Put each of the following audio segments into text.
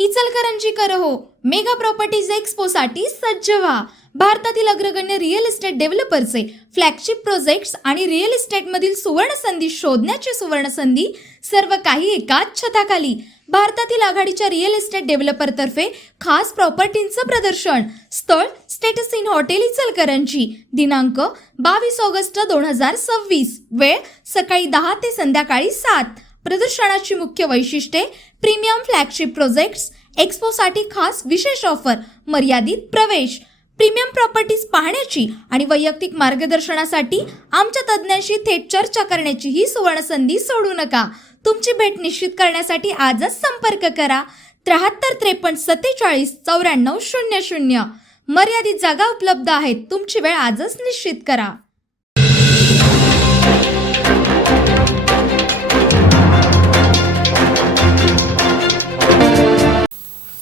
इचलकरंजीकर हो, mega properties एक्स्पोसाठी सज्ज व्हा. भारतातील अग्रगण्य रिअल इस्टेट डेव्हलपरचे फ्लॅगशिप प्रोजेक्ट्स आणि रिअल इस्टेटमधील सुवर्ण संधी शोधण्याची सुवर्ण संधी, सर्व काही एकाच छताखाली. भारतातील आघाडीच्या रिअल इस्टेट डेव्हलपरतर्फे खास प्रॉपर्टींचं प्रदर्शन. स्थळ स्टेटस इन हॉटेल इचलकरंजी. दिनांक 22 ऑगस्ट 2026. वेळ सकाळी 10 ते संध्याकाळी 7. प्रदर्शनाची मुख्य वैशिष्ट्ये: प्रीमियम फ्लॅगशिप प्रोजेक्ट्स. एक्स्पोसाठी खास विशेष ऑफर, मर्यादित प्रवेश. प्रीमियम प्रॉपर्टीज पाहण्याची आणि वैयक्तिक मार्गदर्शनासाठी आमच्या तज्ज्ञांशी थेट चर्चा करण्याची ही सुवर्ण संधी सोडू नका. तुमची भेट निश्चित करण्यासाठी आजच संपर्क करा. 73 53 47 94 00. मर्यादित जागा उपलब्ध आहेत. तुमची वेळ आजच निश्चित करा.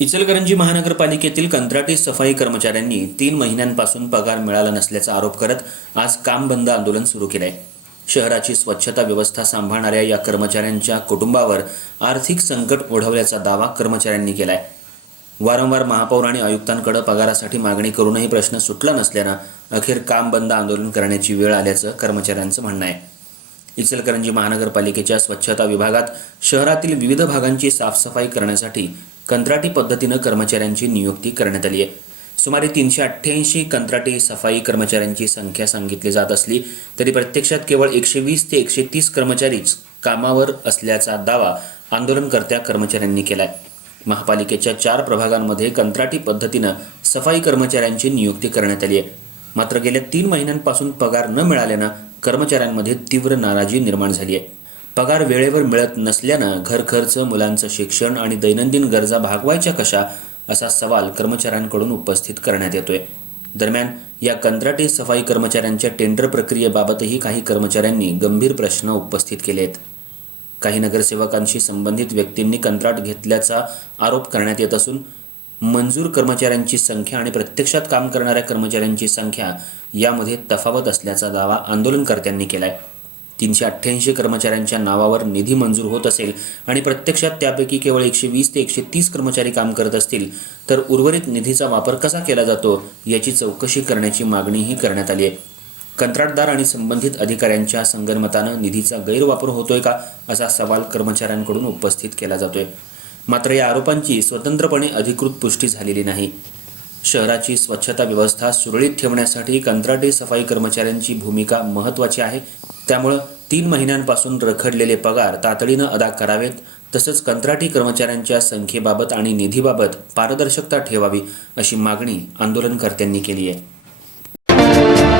इचलकरंजी महानगरपालिकेतील कंत्राटी सफाई कर्मचाऱ्यांनी 3 महिन्यांपासून पगार मिळाला नसल्याचा आरोप करत आज काम बंद आंदोलन सुरू केलंय. शहराची स्वच्छता व्यवस्था सांभाळणाऱ्या या कर्मचाऱ्यांच्या कुटुंबावर आर्थिक संकट ओढवल्याचा दावा कर्मचाऱ्यांनी केलाय. वारंवार महापौर आणि आयुक्तांकडे पगारासाठी मागणी करूनही प्रश्न सुटला नसल्यानं अखेर काम बंद आंदोलन करण्याची वेळ आल्याचं कर्मचाऱ्यांचं म्हणणं आहे. इचलकरंजी महानगरपालिकेच्या स्वच्छता विभागात शहरातील विविध भागांची साफसफाई करण्यासाठी कंत्राटी पद्धतीनं कर्मचाऱ्यांची नियुक्ती करण्यात आली आहे. सुमारे 388 कंत्राटी सफाई कर्मचाऱ्यांची संख्या सांगितली जात असली तरी प्रत्यक्षात केवळ 120 ते 130 कर्मचारीच कामावर असल्याचा दावा आंदोलनकर्त्या कर्मचाऱ्यांनी केलाय. महापालिकेच्या 4 प्रभागांमध्ये कंत्राटी पद्धतीनं सफाई कर्मचाऱ्यांची नियुक्ती करण्यात आली आहे. मात्र गेल्या 3 महिन्यांपासून पगार न मिळाल्यानं कर्मचाऱ्यांमध्ये तीव्र नाराजी निर्माण झाली आहे. पगार वेळेवर मिळत नसल्यानं घर खर्च, मुलांचं शिक्षण आणि दैनंदिन गरजा भागवायच्या कशा, असा सवाल कर्मचाऱ्यांकडून उपस्थित करण्यात येतोय. दरम्यान या कंत्राटी सफाई कर्मचाऱ्यांच्या टेंडर प्रक्रियेबाबतही काही कर्मचाऱ्यांनी गंभीर प्रश्न उपस्थित केले आहेत. काही नगरसेवकांशी संबंधित व्यक्तींनी कंत्राट घेतल्याचा आरोप करण्यात येत असून मंजूर कर्मचाऱ्यांची संख्या आणि प्रत्यक्षात काम करणाऱ्या कर्मचाऱ्यांची संख्या यामध्ये तफावत असल्याचा दावा आंदोलनकर्त्यांनी केलाय. 388 कर्मचाऱ्यांच्या नावावर निधी मंजूर होत असेल आणि प्रत्यक्षात त्यापैकी केवळ 120 ते 130 कर्मचारी काम करत असतील तर उर्वरित निधीचा वापर कसा केला जातो याची चौकशी करण्याची मागणीही करण्यात आली आहे. कंत्राटदार आणि संबंधित अधिकाऱ्यांच्या संगनमतानं निधीचा गैरवापर होतोय का, असा सवाल कर्मचाऱ्यांकडून उपस्थित केला जातोय. मात्र या आरोपांची स्वतंत्रपणे अधिकृत पुष्टी झालेली नाही. शहराची स्वच्छता व्यवस्था सुरळीत ठेवण्यासाठी कंत्राटी सफाई कर्मचाऱ्यांची भूमिका महत्त्वाची आहे. त्यामुळं 3 महिन्यांपासून रखडलेले पगार तातडीनं अदा करावेत. तसंच कंत्राटी कर्मचाऱ्यांच्या संख्येबाबत आणि निधीबाबत पारदर्शकता ठेवावी, अशी मागणी आंदोलनकर्त्यांनी केली आहे.